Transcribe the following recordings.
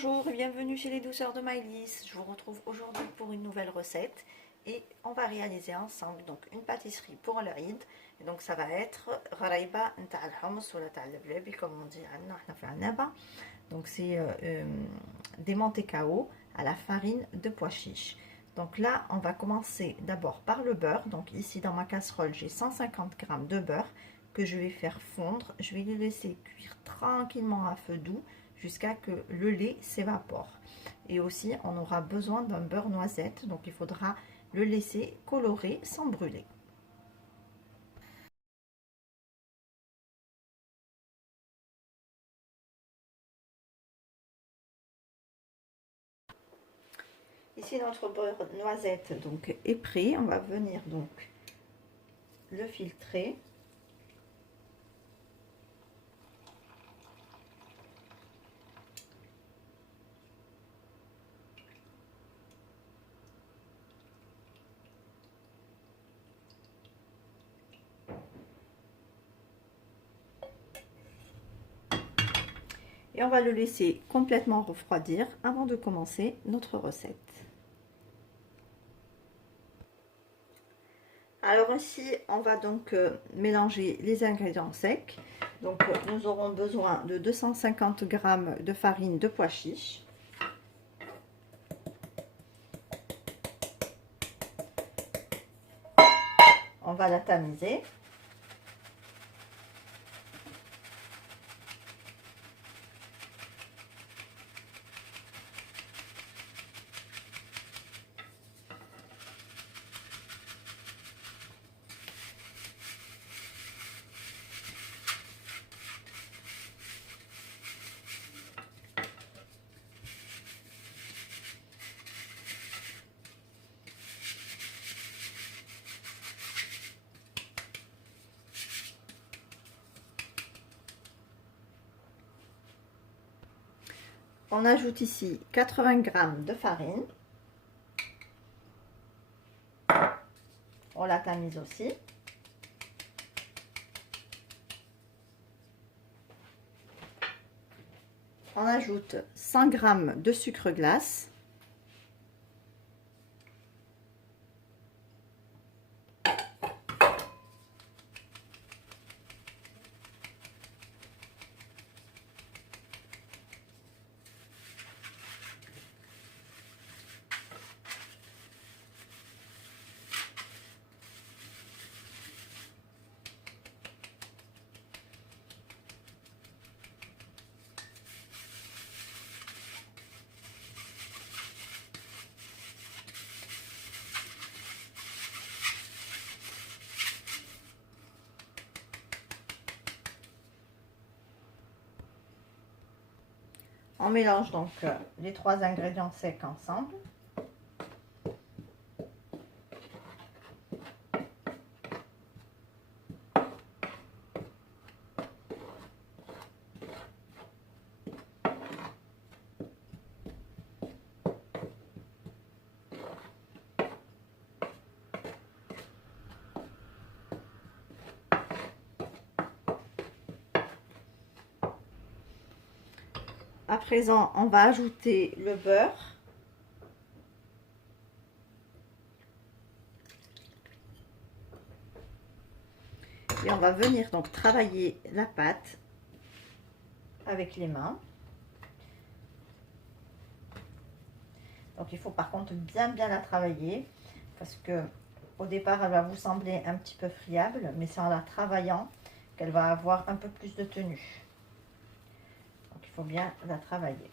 Bonjour et bienvenue chez les douceurs de Maëlys. Je vous retrouve aujourd'hui pour une nouvelle recette et on va réaliser ensemble donc une pâtisserie pour le Eid. Et donc ça va être غريبة نتاع الحمص ولا تاع البلابي comme on dit عندنا احنا في عنابة. Donc c'est des mantecao à la farine de pois chiches. Donc là on va commencer d'abord par le beurre. Donc ici dans ma casserole j'ai 150 g de beurre que je vais faire fondre. Je vais les laisser cuire tranquillement à feu doux jusqu'à que le lait s'évapore. Et aussi, on aura besoin d'un beurre noisette, donc il faudra le laisser colorer sans brûler. Ici, notre beurre noisette donc est prêt. On va venir donc le filtrer. Et on va le laisser complètement refroidir avant de commencer notre recette. Alors ici, on va donc mélanger les ingrédients secs. Donc nous aurons besoin de 250 g de farine de pois chiches. On va la tamiser. On ajoute ici 80 g de farine. On la tamise aussi. On ajoute 100 g de sucre glace. On mélange donc les trois ingrédients secs ensemble. À présent, on va ajouter le beurre. Et on va venir donc travailler la pâte avec les mains. Donc il faut par contre bien la travailler parce que au départ elle va vous sembler un petit peu friable, mais c'est en la travaillant qu'elle va avoir un peu plus de tenue. Donc il faut bien la travailler.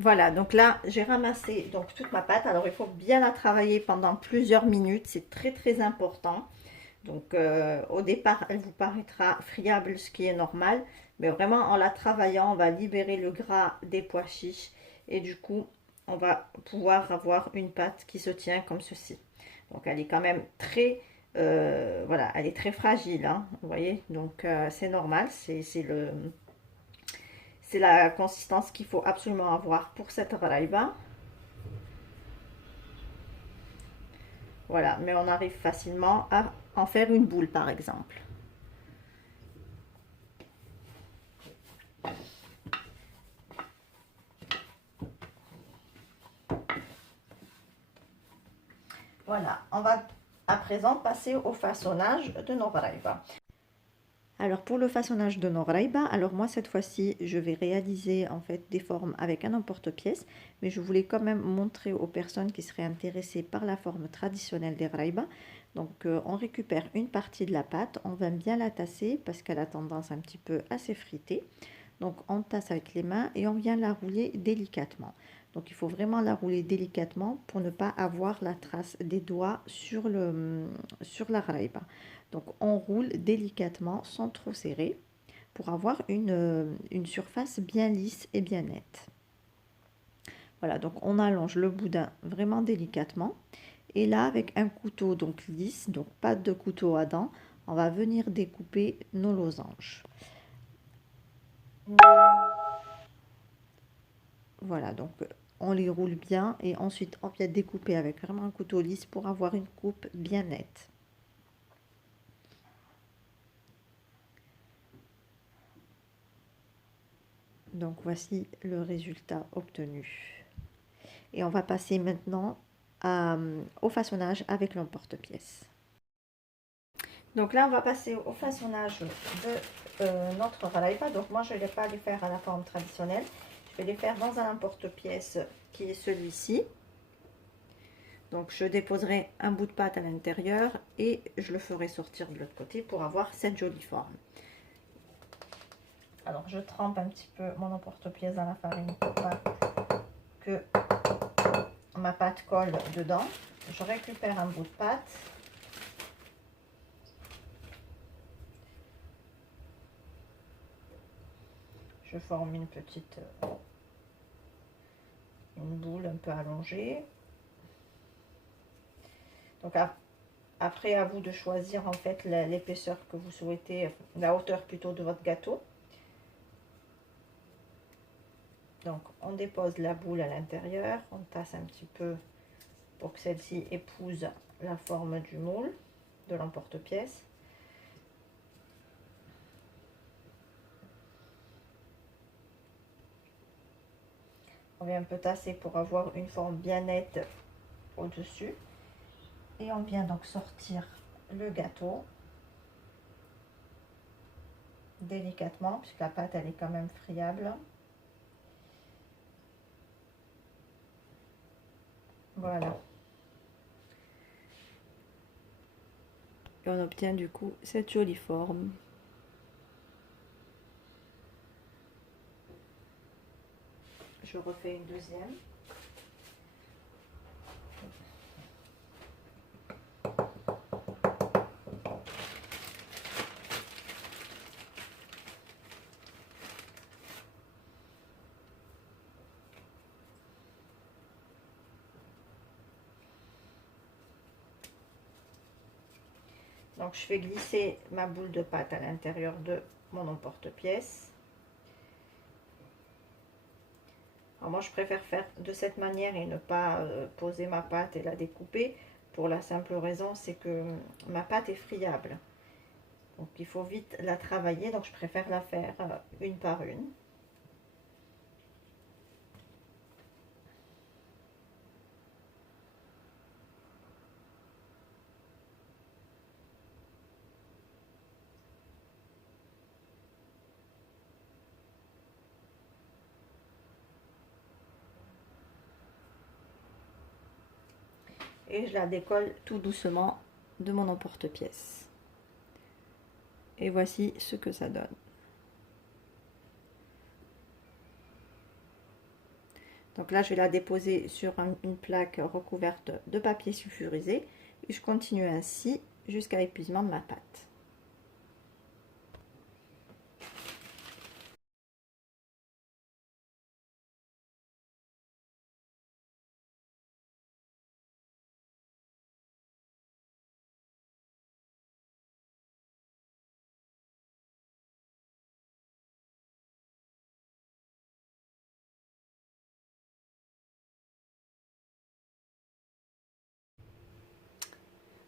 Voilà, donc là j'ai ramassé donc toute ma pâte. Alors il faut bien la travailler pendant plusieurs minutes, c'est très important. Donc au départ, elle vous paraîtra friable, ce qui est normal. Mais vraiment, en la travaillant, on va libérer le gras des pois chiches. Et du coup, on va pouvoir avoir une pâte qui se tient comme ceci. Donc elle est quand même très... voilà, elle est très fragile, hein, vous voyez. Donc c'est normal, c'est la consistance qu'il faut absolument avoir pour cette raiba. Voilà, mais on arrive facilement à en faire une boule par exemple. Voilà, on va à présent passer au façonnage de nos raïbas. Alors pour le façonnage de nos raïbas, alors moi cette fois-ci je vais réaliser en fait des formes avec un emporte-pièce, mais je voulais quand même montrer aux personnes qui seraient intéressées par la forme traditionnelle des raïbas. Donc on récupère une partie de la pâte, on va bien la tasser parce qu'elle a tendance un petit peu à s'effriter. Donc on tasse avec les mains et on vient la rouler délicatement. Donc il faut vraiment la rouler délicatement pour ne pas avoir la trace des doigts sur la raïba. Donc on roule délicatement sans trop serrer pour avoir une surface bien lisse et bien nette. Voilà, donc on allonge le boudin vraiment délicatement. Et là, avec un couteau donc lisse, donc pas de couteau à dents, on va venir découper nos losanges. Voilà, donc on les roule bien et ensuite on vient découper avec vraiment un couteau lisse pour avoir une coupe bien nette. Donc voici le résultat obtenu. Et on va passer maintenant au façonnage avec l'emporte-pièce. Donc là, on va passer au façonnage de notre ralaïba. Donc moi, je ne vais pas les faire à la forme traditionnelle. Je vais les faire dans un emporte-pièce qui est celui-ci. Donc je déposerai un bout de pâte à l'intérieur et je le ferai sortir de l'autre côté pour avoir cette jolie forme. Alors je trempe un petit peu mon emporte-pièce dans la farine pour pas que ma pâte colle dedans. Je récupère un bout de pâte. Je forme une petite boule un peu allongée. Donc après, à vous de choisir en fait l'épaisseur que vous souhaitez, la hauteur plutôt de votre gâteau. Donc on dépose la boule à l'intérieur, on tasse un petit peu pour que celle-ci épouse la forme du moule, de l'emporte-pièce. On vient un peu tasser pour avoir une forme bien nette au-dessus. Et on vient donc sortir le gâteau délicatement, puisque la pâte elle est quand même friable. Voilà. Et on obtient du coup cette jolie forme. Je refais une deuxième. Donc je fais glisser ma boule de pâte à l'intérieur de mon emporte-pièce. Alors moi je préfère faire de cette manière et ne pas poser ma pâte et la découper pour la simple raison c'est que ma pâte est friable. Donc il faut vite la travailler, donc je préfère la faire une par une. Et je la décolle tout doucement de mon emporte-pièce. Et voici ce que ça donne. Donc là, je vais la déposer sur une plaque recouverte de papier sulfurisé. Et je continue ainsi jusqu'à épuisement de ma pâte.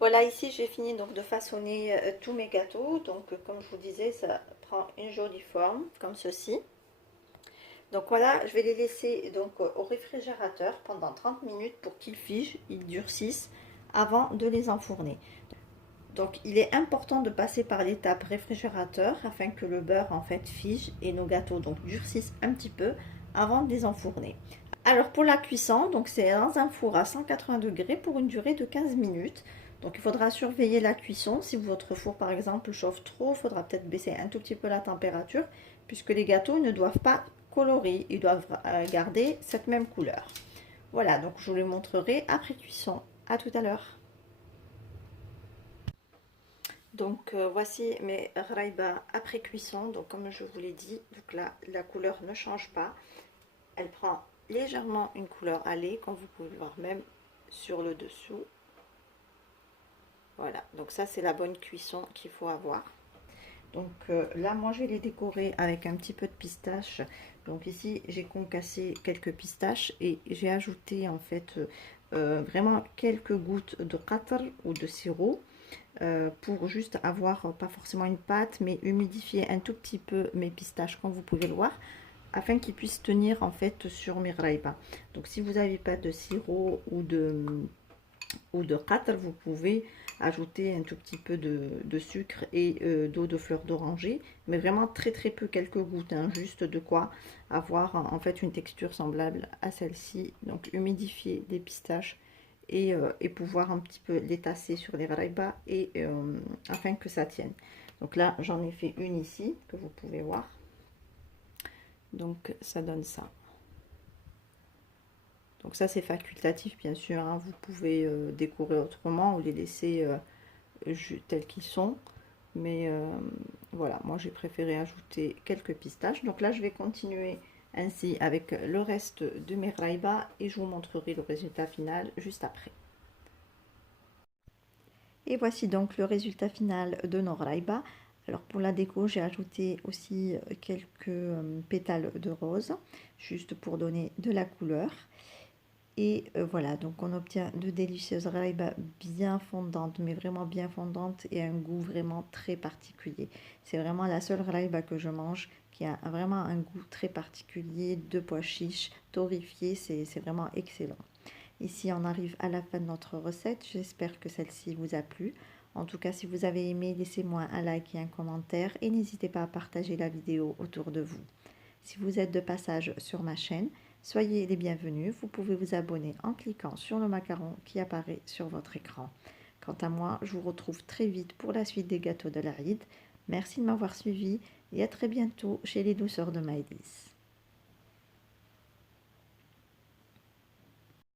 Voilà, ici j'ai fini donc de façonner tous mes gâteaux. Donc comme je vous disais, ça prend une jolie forme comme ceci. Donc voilà, je vais les laisser donc au réfrigérateur pendant 30 minutes pour qu'ils figent, ils durcissent avant de les enfourner. Donc il est important de passer par l'étape réfrigérateur afin que le beurre en fait fige et nos gâteaux donc durcissent un petit peu avant de les enfourner. Alors pour la cuisson, donc c'est dans un four à 180 degrés pour une durée de 15 minutes. Donc il faudra surveiller la cuisson. Si votre four par exemple chauffe trop, il faudra peut-être baisser un tout petit peu la température puisque les gâteaux ne doivent pas colorer, ils doivent garder cette même couleur. Voilà, donc je vous les montrerai après cuisson. À tout à l'heure. Donc voici mes raïbas après cuisson. Donc comme je vous l'ai dit, donc là la couleur ne change pas. Elle prend légèrement une couleur à lait, comme vous pouvez voir même sur le dessous. Voilà, donc ça c'est la bonne cuisson qu'il faut avoir. Donc là moi je vais les décorer avec un petit peu de pistache. Donc ici j'ai concassé quelques pistaches et j'ai ajouté en fait vraiment quelques gouttes de qatr ou de sirop. Pour juste avoir pas forcément une pâte mais humidifier un tout petit peu mes pistaches comme vous pouvez le voir afin qu'ils puissent tenir en fait sur mes raïbas. Donc si vous n'avez pas de sirop ou de qatr, vous pouvez ajouter un tout petit peu de sucre et d'eau de fleur d'oranger, mais vraiment très peu, quelques gouttes, hein, juste de quoi avoir en fait une texture semblable à celle-ci. Donc humidifier les pistaches et pouvoir un petit peu les tasser sur les raïbas et afin que ça tienne. Donc là j'en ai fait une ici que vous pouvez voir. Donc ça donne ça. Donc ça c'est facultatif bien sûr, hein. Vous pouvez décorer autrement ou les laisser tels qu'ils sont. Mais voilà, moi j'ai préféré ajouter quelques pistaches. Donc là je vais continuer ainsi avec le reste de mes raïbas et je vous montrerai le résultat final juste après. Et voici donc le résultat final de nos raïbas. Alors pour la déco, j'ai ajouté aussi quelques pétales de rose, juste pour donner de la couleur. Et voilà, donc on obtient de délicieuses raïbas bien fondantes, mais vraiment bien fondantes et un goût vraiment très particulier. C'est vraiment la seule raïba que je mange qui a vraiment un goût très particulier de pois chiches, torréfiés, c'est vraiment excellent. Ici, on arrive à la fin de notre recette. J'espère que celle-ci vous a plu. En tout cas, si vous avez aimé, laissez-moi un like et un commentaire et n'hésitez pas à partager la vidéo autour de vous. Si vous êtes de passage sur ma chaîne, soyez les bienvenus. Vous pouvez vous abonner en cliquant sur le macaron qui apparaît sur votre écran. Quant à moi, je vous retrouve très vite pour la suite des gâteaux de l'Aïd. Merci de m'avoir suivi et à très bientôt chez les douceurs de Maëlys.